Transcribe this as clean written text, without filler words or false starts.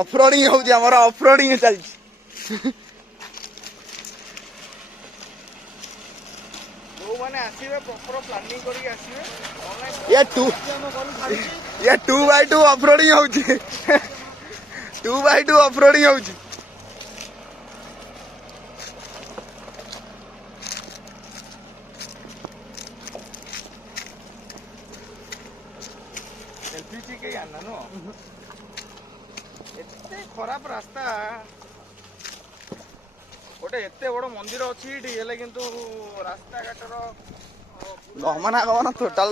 ଅଫରୋଡିଂ ହଉଛି ଆମର ଅଫରୋଡିଂ ଚାଲିଛି। ଯୋଉମାନେ ଆସିବେ ପ୍ରପର ପ୍ଲାନିଂ କରିକି ଆସିବେ। ये 2x2 ଅଫରୋଡିଂ ହଉଛି 2x2 ଅଫରୋଡିଂ ହଉଛି। ଏଲପିଜି କେହି ଆଣିନା ନୁହଁ ଏତେ ଖରାପ ରାସ୍ତା। ଗୋଟେ ଏତେ ବଡ ମନ୍ଦିର ଅଛି ଏଠି ହେଲେ କିନ୍ତୁ ରାସ୍ତାଘାଟର ଗମନାଗମନ ଟୋଟାଲ